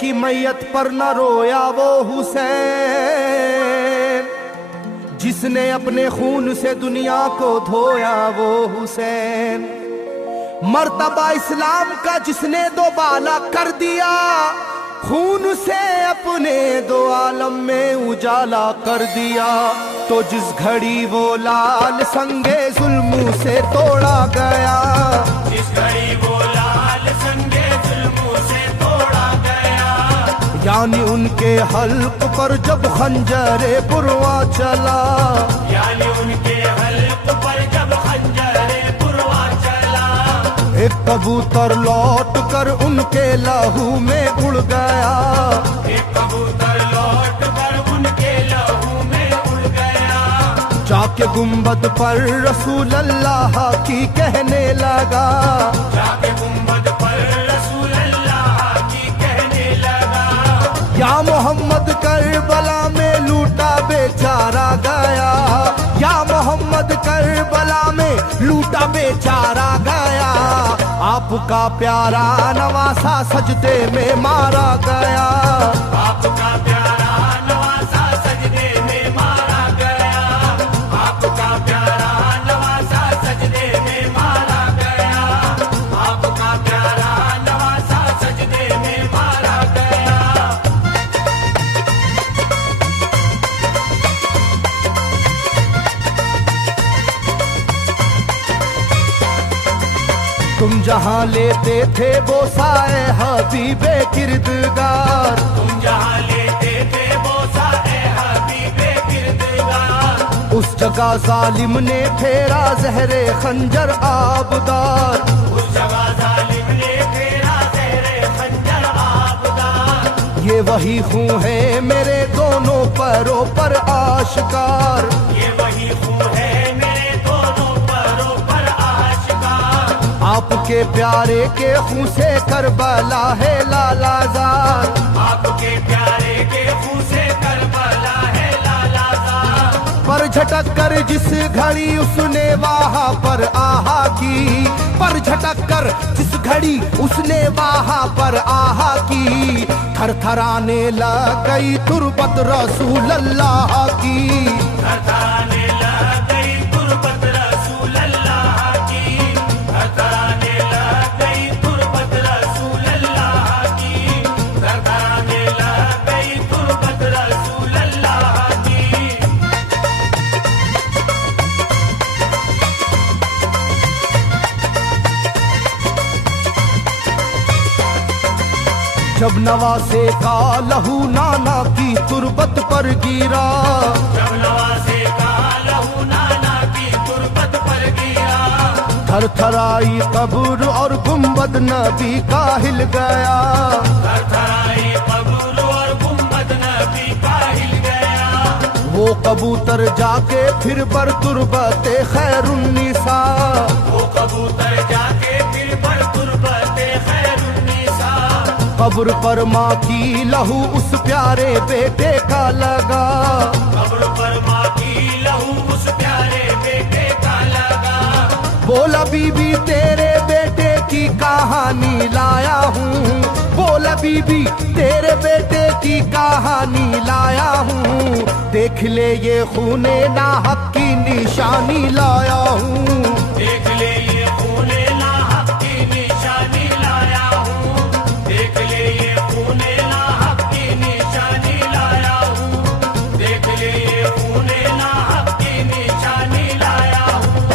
की मैयत पर न रोया वो हुसैन, जिसने अपने खून से दुनिया को धोया वो हुसैन। मर्तबा इस्लाम का जिसने दोबाला कर दिया, खून से अपने दो आलम में उजाला कर दिया। तो जिस घड़ी वो लाल संगे जुल्मों से तोड़ा गया, जिस घड़ी वो लाल संगे जुल्मों से तोड़ा गया, यानी उनके हल्क पर जब खंजरे पुरवा चला, यानी उनके हल्क पर जब खंजरे पुरवा चला, एक कबूतर लौट कर उनके लहू में उड़ गया, एक कबूतर लौट कर उनके लहू में उड़ गया, जाके गुंबद पर रसूल अल्लाह की कहने लगा, जाके गुंबद पर रसूल अल्लाह की कहने लगा, या मोहम्मद करबला में लूटा बेचारा गया, या मोहम्मद करबला में लूटा बेचारा गया। आपका प्यारा नवासा सजदे में मारा गया, आपका प्यारा नवासा सजदे में मारा गया, आपका प्यारा नवासा सजदे में मारा गया, आपका प्यारा नवासा सजदे में मारा गया। तुम जहाँ लेते थे वो साए हबीबे किरदगार, तुम जहाँ लेते थे बोसा ए हबीबे किरदगार, उस जगह जालिम ने फेरा जहरे खंजर आबदार। उस जगह जालिम ने फेरा जहरे खंजर आबदार, ये वही खून है मेरे दोनों पैरों पर आश्कार, ये वही खून है मेरे दोनों पैरों पर आशिकार, आपके प्यारे के खून से करबला है लालाजार, आपके प्यारे के खून से करबला है लालाजार, पर झटक कर जिस घड़ी उसने वहाँ पर आहा की, पर झटक कर जिस घड़ी उसने वहाँ पर आहा की, थरथराने लग गई तुरबत रसूल अल्लाह की, थरथराने लग गई तुरबत रसूल अल्लाह की, थरथराने लग गई तुरबत रसूल अल्लाह की, थरथराने लग गई तुरबत रसूल अल्लाह की। जब नवासे का लहू नाना की तुरबत पर गिरा, जब नवासे का लहू नाना की तुरबत पर गिरा, थरथराई कब्र और गुंबद नबी का हिल गया, थरथराई कब्र और गुंबद नबी का हिल गया, वो कबूतर जाके फिर पर तुरबते खैरुन्निसा, वो कबूतर जाके फिर पर तुरबते खैरुन्निसा, कब्र पर माँ की लहू उस प्यारे बेटे का लगा, कब्र पर माँ की लहू उस प्यारे बेटे का लगा, बोला बीबी तेरे बेटे की कहानी लाया हूँ, बोला बीबी तेरे बेटे की कहानी लाया हूँ, देख ले ये खूने नाहक की निशानी लाया हूँ, देख ले ये खूने नाहक की निशानी लाया हूँ, देख ले ये खूने नाहक की निशानी लाया हूँ, देख ले ये खूने नाहक की निशानी लाया हूँ।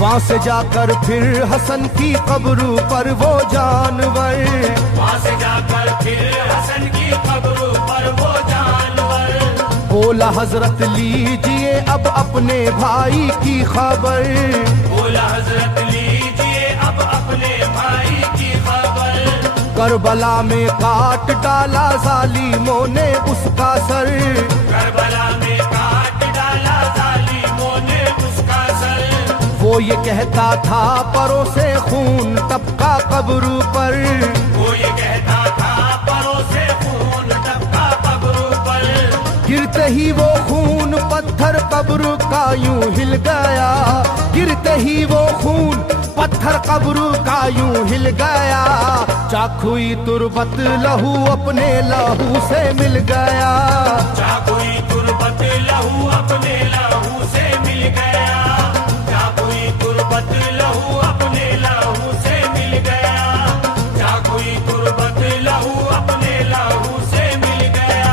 वहाँ से जाकर फिर हसन की कब्र पर वो जानवर, वहाँ से जाकर फिर हसन की कब्र पर वो जानवर, बोला हजरत लीजिए अब अपने भाई की खबर, बोला हजरत लीजिए अब अपने भाई की खबर, करबला में काट डाला जालिमों ने उसका सर, करबला में काट डाला जालिमों ने उसका सर, वो ये कहता था परों से खून टपका कब्र पर, वो ये कहता था परों से खून टपका कब्र पर, गिरते ही वो खून पत्थर कब्र का यूं हिल गया, गिरते ही वो खून पत्थर कब्र का यूं हिल गया। चाकुई तुरबत लहू अपने लहू से मिल गया, चाकुई तुरबत लहू अपने लहू से मिल गया, चाकुई तुरबत लहू अपने लहू से मिल गया, चाकुई तुरबत लहू अपने लहू से मिल गया।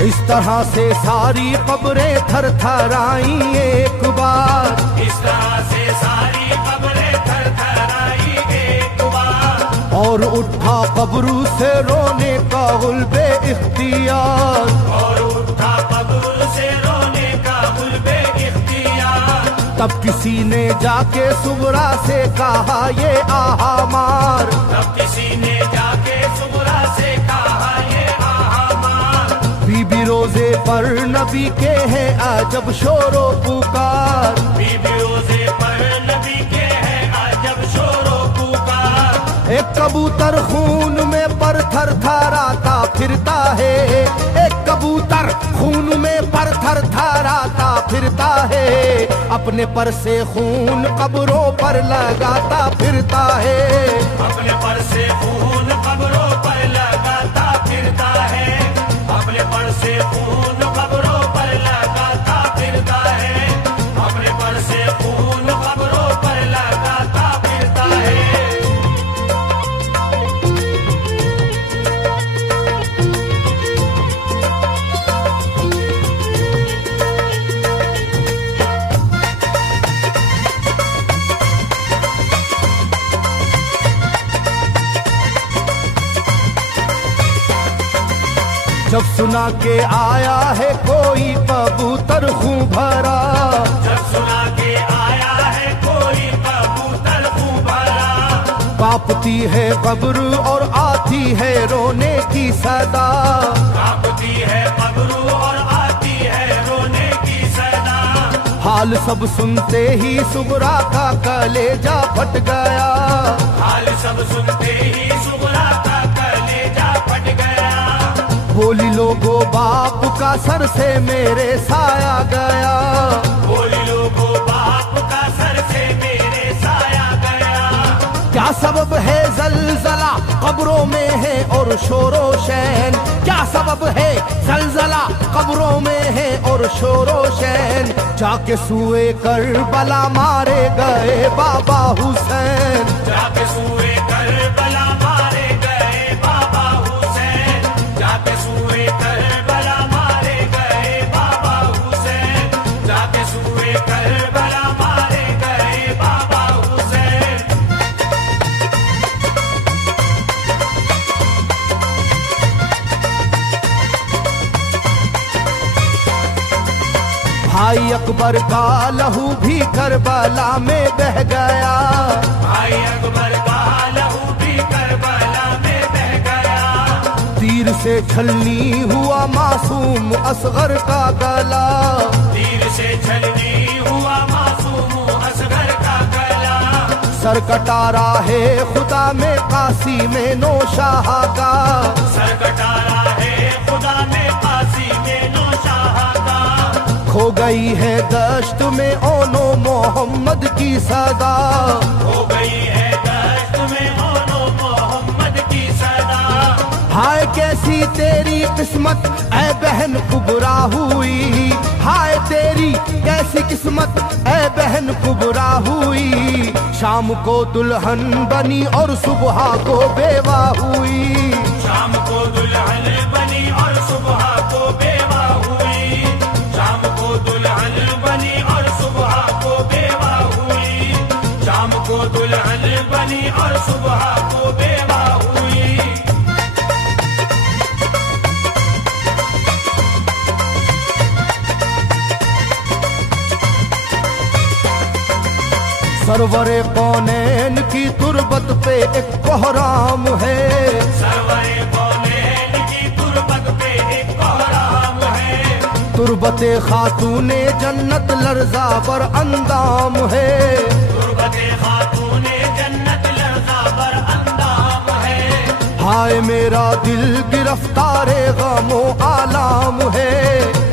इस तरह से सारी कब्रें थर थराई एक बार, इस तरह से सारी कब्रें थर थराई एक बार, और उठा कब्र से रोने का गुल्बे इख्तियार, और उठा कब्र से रोने का गुल्बे इख्तियार। तब किसी ने जाके सुबरा से कहा ये आहा मार, तब किसी ने जाके सुबरा से कहा ये आहा मार। बीबी रोजे पर नबी के हैं अजब शोरो पुकार, बीबी रोजे पर नबी के हैं अजब शोरो पुकार। एक कबूतर खून में पर थर थराता फिरता है, एक कबूतर खून में पर थर थराता फिरता है, अपने पर से खून कब्रों पर लगाता फिरता है, अपने पर से खून कब्रों पर लगाता फिरता है, अपने पर से खून कब्रों पर लगाता फिरता है, अपने पर से खून कब्रों पर लगाता फिरता है। जब सुना के आया है कोई कबूतर खूं भरा, जब सुना के आया है कोई कबूतर खूं भरा, कांपती है कब्र और आती है रोने की सदा, कांपती है कब्र और आती है रोने की सदा। हाल सब सुनते ही सुबरा का कलेजा फट गया, हाल सब सुनते ही सुबरा का कलेजा फट गया। बोली लोगो बाप का सर से मेरे साया गया, बोली लोगो बाप का सर से मेरे साया गया। क्या सबब है जलजला कब्रों में है और शोरो शैन, क्या सबब है जलजला कब्रों में है और शोरो शैन। जाके सुए करबला मारे गए बाबा हुसैन, जाके सुए करबला मारे गए बाबा हुसैन, जाके सुए करबला मारे गए बाबा हुसैन, जाके सुए करबला मारे गए बाबा हुसैन। भाई अकबर का लहू भी करबला में बह गया, भाई अकबर का लहू भी करबला में बह गया। तीर से छलनी हुआ मासूम असगर का गला, तीर से छलनी हुआ मासूम असगर का गला। सर कटा है खुदा में काशी में नौशाह का, सर कटा है खुदा में काशी में नौशाह का। खो गई है दश्त में ओनो मोहम्मद की सदा, हो गई है दश्त में ओनो मोहम्मद की सदा। हाय कैसी तेरी किस्मत ऐ बहन कुबरा हुई, हाय तेरी कैसी किस्मत ऐ बहन कुबरा हुई। शाम को दुल्हन बनी और सुबह को बेवा हुई, शाम को दुल्हन बनी और सुबह को बेवा हुई, शाम को दुल्हन बनी और सुबह को बेवा हुई, शाम को दुल्हन बनी और सुबह को बेवा हुई। सरवरे कौनैन की तुरबत पे एक कोहराम है, सरवरे कौनैन की तुरबत पे एक कोहराम है। तुरबते खातूने जन्नत लर्जा पर अंदाम है, तुरबते खातूने हाय मेरा दिल गिरफ्तारे गमो आलाम है,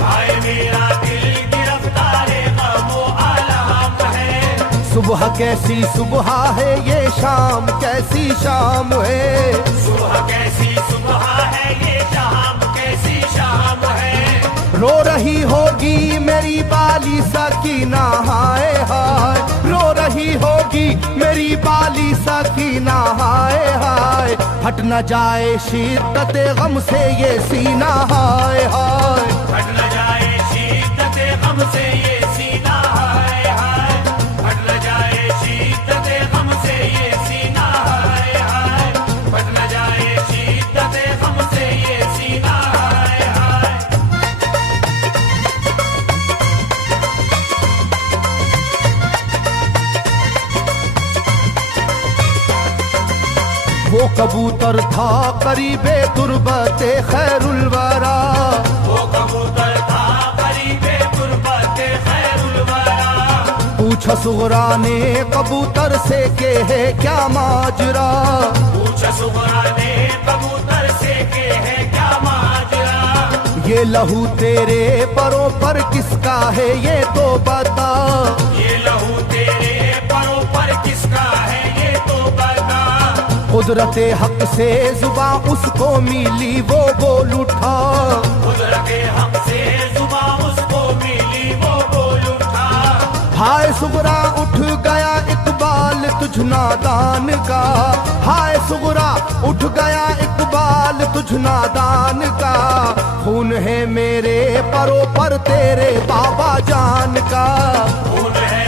हाय मेरा दिल गिरफ्तारे गमो आलाम है। सुबह कैसी सुबह है ये शाम कैसी शाम है, सुबह कैसी सुबह है ये शाम कैसी शाम है। रो रही होगी मेरी बाली सकीना हाय हाय, रो रही होगी मेरी बाली सकीना हाय हाय। हट न जाए शिद्दत गम से ये सीना हाय हाय, हट न जाए शिद्दत गम से ये सीना हाय हाय, हट न जाए शिद्दत गम से ये सीना हाय हाय, हट न जाए शिद्दत गम से ये सीना हाय हाय। वो कबूतर था करीबे तुरबते खैरुल वरा, वो कबूतर था करीबे तुरबते खैरुल वरा। पूछा सुगरा ने कबूतर से के है क्या माजरा, पूछा सुगरा ने कबूतर से के है क्या माजरा। ये लहू तेरे परों पर किसका है ये तो बता, ये लहू तेरे परों पर किसका है ये तो बता। कुदरते हक से जुबा उसको मिली वो बोल उठा, कुदरते हक से जुबा उसको मिली वो बोल उठा। हाय सुगरा उठ गया इकबाल तुझ नादान का, हाय सुगरा उठ गया इकबाल तुझ नादान का। खून है मेरे परों पर तेरे बाबा जान का, खून है